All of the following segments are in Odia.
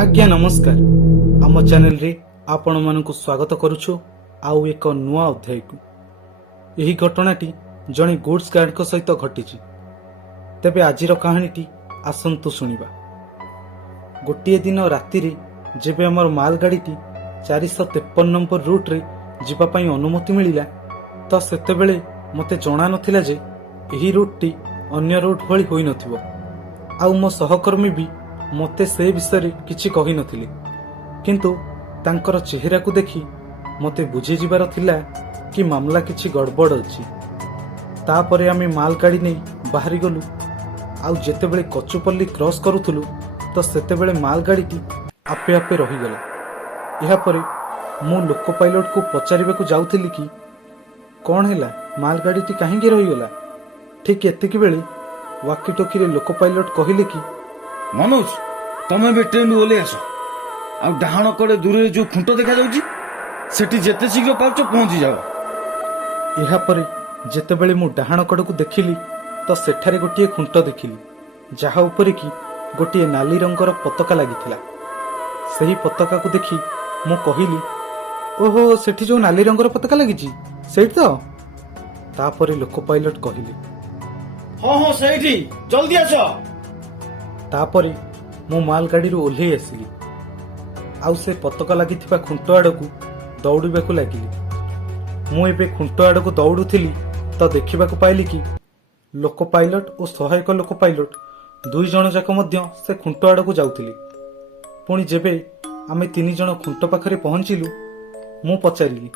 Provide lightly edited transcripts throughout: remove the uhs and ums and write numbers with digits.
आज्ञा नमस्कार। आम चैनल रे आपण मानकु स्वागत करुछु आउ एक नुआ अध्याय को। यही घटनाटी जणे गुड्स गार्ड सहित घटीची। तेबे आजिर कहानीटी आसंतु सुनिबा। गोटे दिन राति रे जेबे हमर मालगाड़ीटी 453 नंबर रूट रे जिबा पई अनुमति मिलिला तो सेतेबेले मते जणा नथिला जे एही रूटटी अन्य रूट भली होई नथिबो। आउ मो सहकर्मी भी मते से विषय किछि कहि नथिले, किंतु तांकर चेहरा को देखि मते बुझी जिबार थिला कि मामला किछि गड़बड़ अछि। तापरे आमे मालगाड़ी नै बाहरी गलु। आउ जेतेबेले कचुपल्ली क्रॉस करूथुलु तो सेतेबेले मालगाड़ीटी आपे आपे रही गला। एहा परे मु लोको पायलट को पचारिबा को जाउथिली कि कोन हैला मालगाड़ीटी काहेकि रही गला। ठीक एतिकी बेले वाकी टोकी रे लोको पायलट कहिले कि मनोज तमे भी ट्रेन ओले आस आ डाहाण कड़े दूर जो खुंट देखा जाउची सेठी जेते शीघ्र पाउछ पहुंची जाओ। एहा परे जेतेबेले मु डाहाण कड़ को देखिली तो सेठारे गोटिए खुंट देखिली, जहा उपरे कि गोटिए नाली रंगर पताका लागिथिला। सही पताका को देखि मु कहिली, ओहो सेठी जो नाली रंगर पताका लागिची सेठी तो। तापरे लोको पायलट कहिले, हां सेठी जल्दी आस। तापरे मु मालगाड़ी ओह्लै आसिली। आउ से पताका लागिथिबा खुंट आड़कू दौड़िबाकू लागिली। मु एबे खुंट आड़कू दौड़ुथिली तो देखिबाकू पाइली कि लोको पायलट और सहायक लोको पायलट दुई जण जाक मध्य से खुंट आड़कू जाउथिली। पुणी जेबे आमे 3 जण खुंट पाखरे पहुंचिलु मु पचारिली,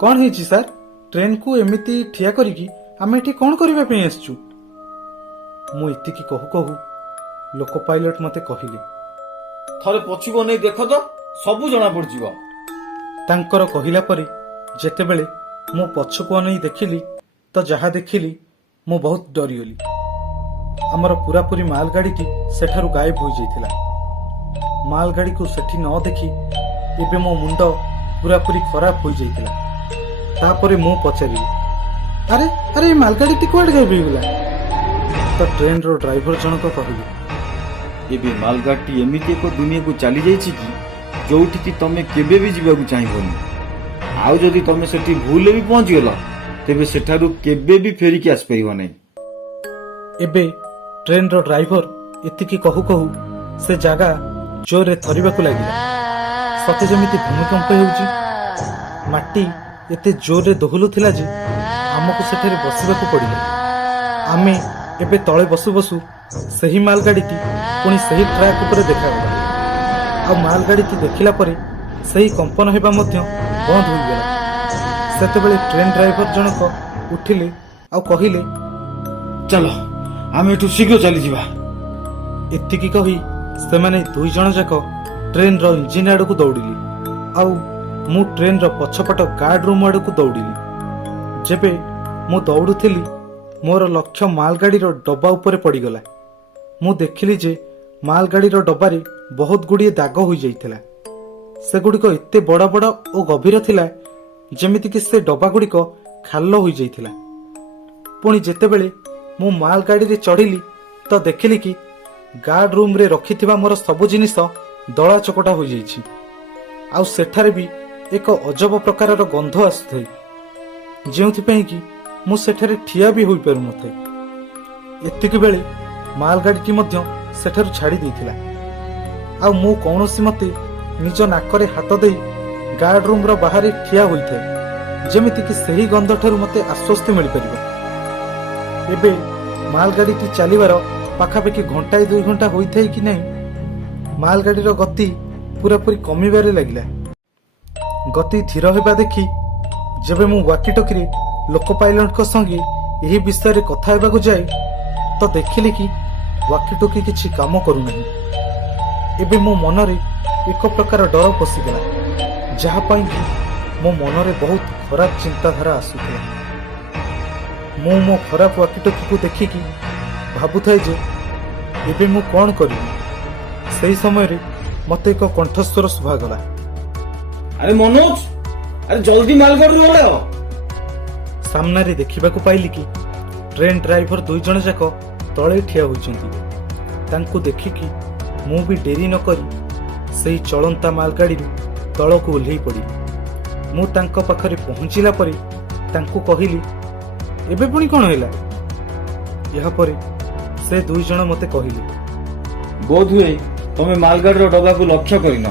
कौन हेची सर ट्रेन को एमिति ठिया करिकी आमे एठी कौन करिबा पे आसचु। मु इतिकी कहू कहू लोको पायलट मते कहिले, थरे पछिबो नै देखो तो सबु जणा पड़ जिवो। तांकर कहिला परे जेतेबेले मु पछको नै देखिली तो जहा देखिली मु बहुत डरिगली। हमर पूरा पूरी मालगाड़ीटी सेठारु गायब हो जाइथिला। मालगाड़ी को सेठी न देखि एबे मो मुंड पूरा पूरी खराब हो जाइथिला। तापरे मु पचारिली, अरे अरे मालगाड़ीटी कुआड गायब हो गेला। तो ट्रेन रो ड्राइवर जनक कहिले, एबे मालगाड़ी एमिति एक दुनिया को चली जाइछि कि जोठी कि तमे केबे भी जीवा को चाहिबोनी। आउ जदि तमे सेठी भूले भी पहुंच गेला तेबे सेठारु केबे भी फेरी के आस परिबो नै। एबे ट्रेन रो ड्राइवर इतिकी कहू कहू से जागा जोर रे थरिबाकू लागिला। सते जेमिति भूमिकंप हेउची। माटी एते जोर रे दोहलुथिला जे हमकु सेठारे बसिबाकू पड़िला। आमे एबे तळे बसु बसु सही मालगाड़ीटी पुणी सही ट्रैक ऊपर देखागला। आ मालगाड़ीटी देखिला परे सही कंपन हेबा मध्य बंद हो गला। सेतेबेले ट्रेन ड्राइवर जनक उठिले आ कहिले, चलो आमे एठु शीघ्र चली जिबा। एतिकी कही सेमाने 2 जण जाक ट्रेन रो इंजिन आड़ को दौड़िली। आउ मु ट्रेन रो पछपट गार्ड रूम आड़ को दौड़िली। जेबे मु दौड़ुथिली मोर लक्ष्य मालगाड़ी रो डब्बा ऊपर पड़ीगला। मु देखिली जे मालगाड़ी रो डब्बारे बहुत गुड़िए दाग हो जाइथिला। से गुड़िक एते बड़ बड़ और गभीर थिला जेमिति कि से डब्बा गुड़िक खाल हो जाइथिला। पुणी जेतेबेले मु मालगाड़ी रे चढ़िली तो देखिली कि गार्ड रूम रे रखिथिबा मोर सबु जिनिस दला चकटा हो जाइछि। आउ सेठारे भी एक अजब प्रकार रो गंध आसुथाय, जेउथि पई कि मु सेठारे ठिया भी होई पारु नथाय। एतिकी बेले मालगाड़ीटी मध्य सेठारु छाड़ी देइथिला। आ मु कौनसी मते निज नाकरे हाथ देई गार्ड रूम रो बाहर ठिया होइथाय, जेमिति कि सही गंध ठारु मते आश्वस्ति मिल परिबो। एबे मालगाड़ीटी चलीबार पाखापाखि घंटाए 2 घंटा होइथाय कि नै मालगाड़ी रो गति पूरा पूरी कमिबारे लागिला। गति धीर हेबा देखि जेबे मु वाकी टोकी रे लोको पायलट को संगे यही विषय रे कथा हेबाकू जाए तो देखिली कि वाकी टोकी किछि काम करू नहीं। एबे मो मनरे एक प्रकार डर पशिगला, जहा पई कि मो मनरे बहुत खराब चिंताधारा आसुथिला। मो मो खराब वाकी टोकी को देखिकी भाबुथाय जे एबे मु कोन करिबी। सही समय रे मते एक कंठस्वर सुभागला, अरे मनोज अरे जल्दी मालगाड़ी ओडाओ। सामना रे देखिबाकू पाइली कि ट्रेन ड्राइवर 2 जण जाक तळे ठिया होइचंती। तांको देखिकी मु भी डेरी न करी ସେହି ଚଳନ୍ତା ମାଲଗାଡ଼ିରୁ ତଳକୁ ଓହ୍ଲେଇ ପଡ଼ିଲି। ମୁଁ ତାଙ୍କ ପାଖରେ ପହଞ୍ଚିଲା ପରେ ତାଙ୍କୁ କହିଲି, ଏବେ ପୁଣି କ'ଣ ହେଲା? ଏହାପରେ ସେ 2 ଜଣ ମୋତେ କହିଲେ, ବୋଧହୁଏ ତମେ ମାଲଗାଡ଼ିର ଡବାକୁ ଲକ୍ଷ୍ୟ କରିନ।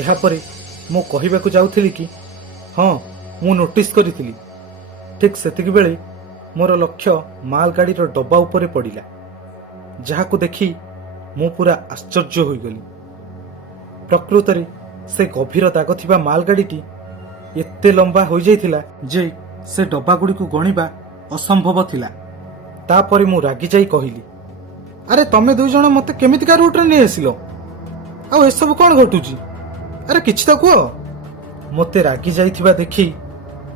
ଏହାପରେ ମୁଁ କହିବାକୁ ଯାଉଥିଲି କି ହଁ, ମୁଁ ନୋଟିସ୍ କରିଥିଲି। ଠିକ୍ ସେତିକିବେଳେ ମୋର ଲକ୍ଷ୍ୟ ମାଲଗାଡ଼ିର ଡବା ଉପରେ ପଡ଼ିଲା, ଯାହାକୁ ଦେଖି ମୁଁ ପୁରା ଆଶ୍ଚର୍ଯ୍ୟ ହୋଇଗଲି। ପ୍ରକୃତରେ ସେ ଗଭୀର ଦାଗ ଥିବା ମାଲଗାଡ଼ିଟି ଏତେ ଲମ୍ବା ହୋଇଯାଇଥିଲା ଯେ ସେ ଡବାଗୁଡ଼ିକୁ ଗଣିବା ଅସମ୍ଭବ ଥିଲା। ତାପରେ ମୁଁ ରାଗିଯାଇ କହିଲି, ଆରେ ତମେ 2 ଜଣ ମୋତେ କେମିତିକା ରୁଟ୍ରେ ନେଇ ଆସିଲ? ଆଉ ଏସବୁ କ'ଣ ଘଟୁଛି? ଆରେ କିଛି ତ କୁହ। ମୋତେ ରାଗି ଯାଇଥିବା ଦେଖି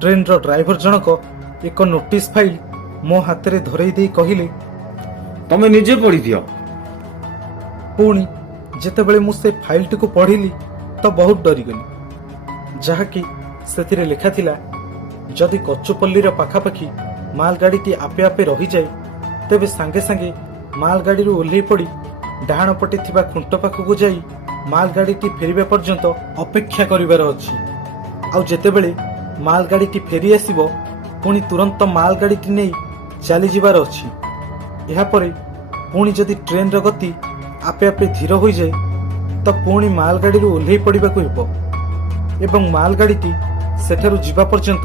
ଟ୍ରେନ୍ର ଡ୍ରାଇଭର ଜଣକ ଏକ ନୋଟିସ୍ ଫାଇଲ୍ ମୋ ହାତରେ ଧରେଇ ଦେଇ କହିଲେ, ତମେ ନିଜେ ପଢ଼ିଦିଅ। ପୁଣି ଯେତେବେଳେ ମୁଁ ସେ ଫାଇଲ୍ଟିକୁ ପଢ଼ିଲି ତ ବହୁତ ଡରିଗଲି, ଯାହାକି ସେଥିରେ ଲେଖା ଥିଲା, ଯଦି କଚୁପଲ୍ଲୀର ପାଖାପାଖି ମାଲଗାଡ଼ିଟି ଆପେ ଆପେ ରହିଯାଏ, ତେବେ ସାଙ୍ଗେ ସାଙ୍ଗେ ମାଲଗାଡ଼ିରୁ ଓହ୍ଲେଇ ପଡ଼ି ଡାହାଣ ପଟେ ଥିବା ଖୁଣ୍ଟ ପାଖକୁ ଯାଇ ମାଲଗାଡ଼ିଟି ଫେରିବା ପର୍ଯ୍ୟନ୍ତ ଅପେକ୍ଷା କରିବାର ଅଛି। ଆଉ ଯେତେବେଳେ ମାଲଗାଡ଼ିଟି ଫେରି ଆସିବ, ପୁଣି ତୁରନ୍ତ ମାଲଗାଡ଼ିଟି ନେଇ ଚାଲିଯିବାର ଅଛି। ଏହାପରେ ପୁଣି ଯଦି ଟ୍ରେନ୍ର ଗତି ଆପେ ଆପେ ଧୀର ହୋଇଯାଏ, ତ ପୁଣି ମାଲଗାଡ଼ିରୁ ଓହ୍ଲେଇ ପଡ଼ିବାକୁ ହେବ ଏବଂ ମାଲଗାଡ଼ିଟି ସେଠାରୁ ଯିବା ପର୍ଯ୍ୟନ୍ତ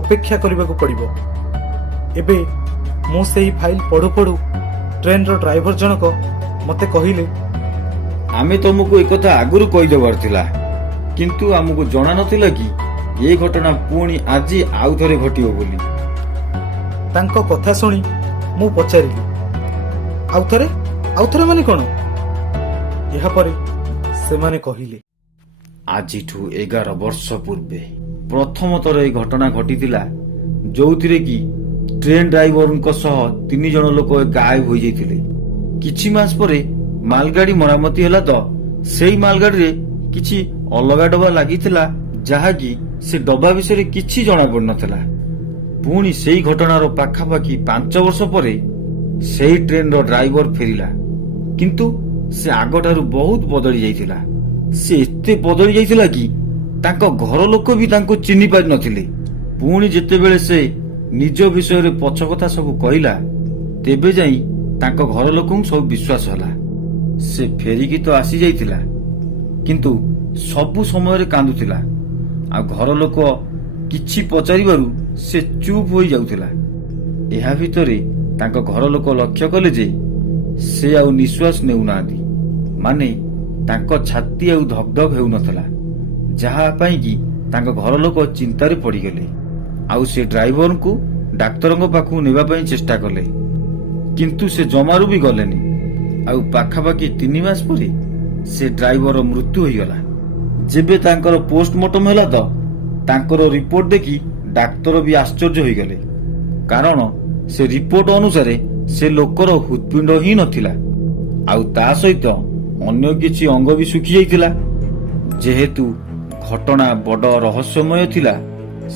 ଅପେକ୍ଷା କରିବାକୁ ପଡ଼ିବ। ଏବେ ମୁଁ ସେହି ଫାଇଲ୍ ପଢ଼ୁ ପଢ଼ୁ ଟ୍ରେନ୍ର ଡ୍ରାଇଭର ଜଣକ ମୋତେ କହିଲେ, ଆମେ ତମକୁ ଏକଥା ଆଗରୁ କହିଦେବାର ଥିଲା, କିନ୍ତୁ ଆମକୁ ଜଣା ନଥିଲା କି ଏ ଘଟଣା ପୁଣି ଆଜି ଆଉ ଥରେ ଘଟିବ ବୋଲି। ତାଙ୍କ କଥା ଶୁଣି ମୁଁ ପଚାରିଲି, ଆଉଥରେ ମାନେ କ'ଣ? ଏହାପରେ ସେମାନେ କହିଲେ, ଆଜିଠୁ 11 ବର୍ଷ ପୂର୍ବେ ପ୍ରଥମ ଥର ଏହି ଘଟଣା ଘଟିଥିଲା, ଯୋଉଥିରେ କି ଟ୍ରେନ୍ ଡ୍ରାଇଭରଙ୍କ ସହ 3 ଜଣ ଲୋକ ଗାୟବ ହୋଇଯାଇଥିଲେ। କିଛି ମାସ ପରେ ମାଲଗାଡ଼ି ମରାମତି ହେଲା ତ ସେଇ ମାଲଗାଡ଼ିରେ କିଛି ଅଲଗା ଡବା ଲାଗିଥିଲା, ଯାହାକି ସେ ଡବା ବିଷୟରେ କିଛି ଜଣା ପଡୁନଥିଲା। ପୁଣି ସେଇ ଘଟଣାର ପାଖାପାଖି 5 ବର୍ଷ ପରେ ସେଇ ଟ୍ରେନ୍ର ଡ୍ରାଇଭର ଫେରିଲା, କିନ୍ତୁ ସେ ଆଗଠାରୁ ବହୁତ ବଦଳି ଯାଇଥିଲା। ସେ ଏତେ ବଦଳି ଯାଇଥିଲା କି ତାଙ୍କ ଘର ଲୋକ ବି ତାଙ୍କୁ ଚିହ୍ନି ପାରିନଥିଲେ। ପୁଣି ଯେତେବେଳେ ସେ ନିଜ ବିଷୟରେ ପଛ କଥା ସବୁ କହିଲା, ତେବେ ଯାଇ ତାଙ୍କ ଘର ଲୋକଙ୍କୁ ସବୁ ବିଶ୍ୱାସ ହେଲା। ସେ ଫେରିକି ତ ଆସି ଯାଇଥିଲା, କିନ୍ତୁ ସବୁ ସମୟରେ କାନ୍ଦୁଥିଲା, ଆଉ ଘର ଲୋକ କିଛି ପଚାରିବାରୁ ସେ ଚୁପ୍ ହୋଇଯାଉଥିଲା। ଏହା ଭିତରେ ତାଙ୍କ ଘର ଲୋକ ଲକ୍ଷ୍ୟ କଲେ ଯେ ସେ ଆଉ ନିଶ୍ୱାସ ନେଉନାହାନ୍ତି, ମାନେ ତାଙ୍କ ଛାତି ଆଉ ଧକ୍ ଧକ୍ ହେଉନଥିଲା, ଯାହା ପାଇଁ କି ତାଙ୍କ ଘର ଲୋକ ଚିନ୍ତାରେ ପଡ଼ିଗଲେ। ଆଉ ସେ ଡ୍ରାଇଭରଙ୍କୁ ଡାକ୍ତରଙ୍କ ପାଖକୁ ନେବା ପାଇଁ ଚେଷ୍ଟା କଲେ, କିନ୍ତୁ ସେ ଜମାରୁ ବି ଗଲେନି। ଆଉ ପାଖାପାଖି 3 ମାସ ପରେ ସେ ଡ୍ରାଇଭର ମୃତ୍ୟୁ ହୋଇଗଲା। ଯେବେ ତାଙ୍କର ପୋଷ୍ଟମର୍ଟମ ହେଲା ତ ତାଙ୍କର ରିପୋର୍ଟ ଦେଖି ଡାକ୍ତର ବି ଆଶ୍ଚର୍ଯ୍ୟ ହୋଇଗଲେ, କାରଣ ସେ ରିପୋର୍ଟ ଅନୁସାରେ ସେ ଲୋକର ହୃତ୍ପିଣ୍ଡ ହିଁ ନଥିଲା, ଆଉ ତା ସହିତ ଅନ୍ୟ କିଛି ଅଙ୍ଗ ବି ଶୁଖି ଯାଇଥିଲା। ଯେହେତୁ ଘଟଣା ବଡ଼ ରହସ୍ୟମୟ ଥିଲା,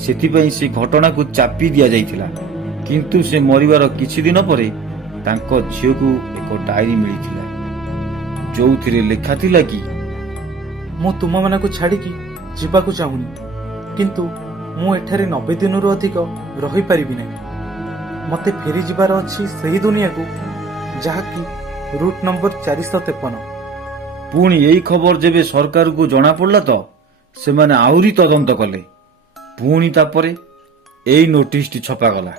ସେଥିପାଇଁ ସେ ଘଟଣାକୁ ଚାପି ଦିଆଯାଇଥିଲା। କିନ୍ତୁ ସେ ମରିବାର କିଛି ଦିନ ପରେ ତାଙ୍କ ଝିଅକୁ ଏକ ଡାଏରୀ ମିଳିଥିଲା, ଯୋଉଥିରେ ଲେଖା ଥିଲା କି, ମୁଁ ତୁମମାନଙ୍କୁ ଛାଡ଼ିକି ଯିବାକୁ ଚାହୁଁନି, କିନ୍ତୁ ମୁଁ ଏଠାରେ 90 ଦିନରୁ ଅଧିକ ରହିପାରିବି ନାହିଁ। ମୋତେ ଫେରିଯିବାର ଅଛି ସେହି ଦୁନିଆକୁ, ଯାହାକି ରୁଟ୍ ନମ୍ବର 453। ପୁଣି ଏହି ଖବର ଯେବେ ସରକାରକୁ ଜଣାପଡ଼ିଲା ତ ସେମାନେ ଆହୁରି ତଦନ୍ତ କଲେ। ପୁଣି ତାପରେ ଏହି ନୋଟିସଟି ଛପାଗଲା।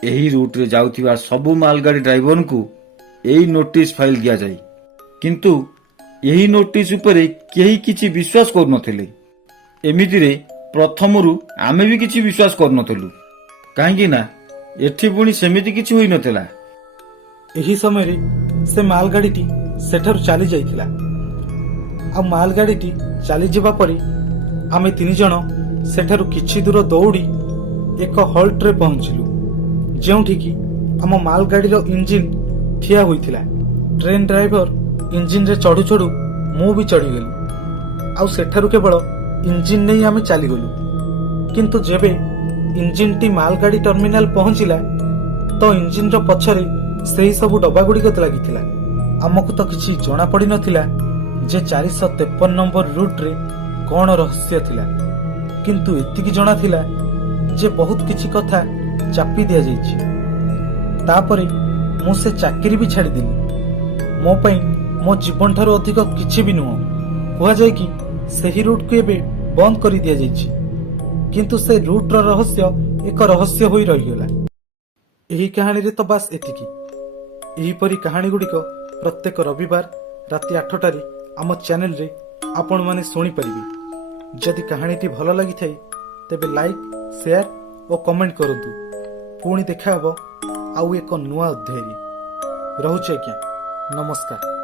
ଏହି ରୁଟ୍ରେ ଯାଉଥିବା ସବୁ ମାଲଗାଡ଼ି ଡ୍ରାଇଭରଙ୍କୁ ଏହି ନୋଟିସ ଫାଇଲ୍ ଦିଆଯାଏ, କିନ୍ତୁ ଏହି ନୋଟିସ ଉପରେ କେହି କିଛି ବିଶ୍ୱାସ କରୁନଥିଲେ। ଏମିତିରେ ପ୍ରଥମରୁ ଆମେ ବି କିଛି ବିଶ୍ୱାସ କରୁନଥିଲୁ, କାହିଁକି ନା ଏଠି ପୁଣି ସେମିତି କିଛି ହୋଇନଥିଲା। ଏହି ସମୟରେ ସେ ମାଲଗାଡ଼ିଟି ସେଠାରୁ ଚାଲି ଯାଇଥିଲା, ଆଉ ମାଲଗାଡ଼ିଟି ଚାଲିଯିବା ପରେ ଆମେ 3 ଜଣ ସେଠାରୁ କିଛି ଦୂର ଦୌଡ଼ି ଏକ ହଲ୍ଟରେ ପହଞ୍ଚିଲୁ, ଯେଉଁଠିକି ଆମ ମାଲଗାଡ଼ିର ଇଞ୍ଜିନ୍ ଠିଆ ହୋଇଥିଲା। ଟ୍ରେନ୍ ଡ୍ରାଇଭର ଇଞ୍ଜିନ୍ରେ ଚଢ଼ୁ ଚଢ଼ୁ ମୁଁ ବି ଚଢ଼ିଗଲି, ଆଉ ସେଠାରୁ କେବଳ ଇଞ୍ଜିନ୍ ନେଇ ଆମେ ଚାଲିଗଲୁ। କିନ୍ତୁ ଯେବେ ଇଞ୍ଜିନ୍ଟି ମାଲଗାଡ଼ି ଟର୍ମିନାଲ ପହଞ୍ଚିଲା ତ ଇଞ୍ଜିନ୍ର ପଛରେ ସେହି ସବୁ ଡବାଗୁଡ଼ିକ ଲାଗିଥିଲା। ଆମକୁ ତ କିଛି ଜଣାପଡ଼ିନଥିଲା ଯେ 453 ନମ୍ବର ରୁଟ୍ରେ କ'ଣ ରହସ୍ୟ ଥିଲା, କିନ୍ତୁ ଏତିକି ଜଣା ଥିଲା ଯେ ବହୁତ କିଛି କଥା ଚାପି ଦିଆଯାଇଛି। ତାପରେ ମୁଁ ସେ ଚାକିରି ବି ଛାଡ଼ିଦେଲି। ମୋ ପାଇଁ ମୋ ଜୀବନଠାରୁ ଅଧିକ କିଛି ବି ନୁହଁ। କୁହାଯାଏ କି ସେହି ରୁଟ୍କୁ ଏବେ ବନ୍ଦ କରି ଦିଆଯାଇଛି, କିନ୍ତୁ ସେ ରୁଟ୍ର ରହସ୍ୟ ଏକ ରହସ୍ୟ ହୋଇ ରହିଗଲା। ଏହି କାହାଣୀରେ ତ ବାସ୍ ଏତିକି। ଏହିପରି କାହାଣୀଗୁଡ଼ିକ ପ୍ରତ୍ୟେକ ରବିବାର ରାତି 8ଟାରେ ଆମ ଚ୍ୟାନେଲରେ ଆପଣମାନେ ଶୁଣିପାରିବେ। ଯଦି କାହାଣୀଟି ଭଲ ଲାଗିଥାଏ ତେବେ ଲାଇକ୍, ସେୟାର ଓ କମେଣ୍ଟ କରନ୍ତୁ। ପୁଣି ଦେଖା ହେବ ଆଉ ଏକ ନୂଆ ଅଧ୍ୟାୟରେ। ରହୁଛି ଆଜ୍ଞା, ନମସ୍କାର।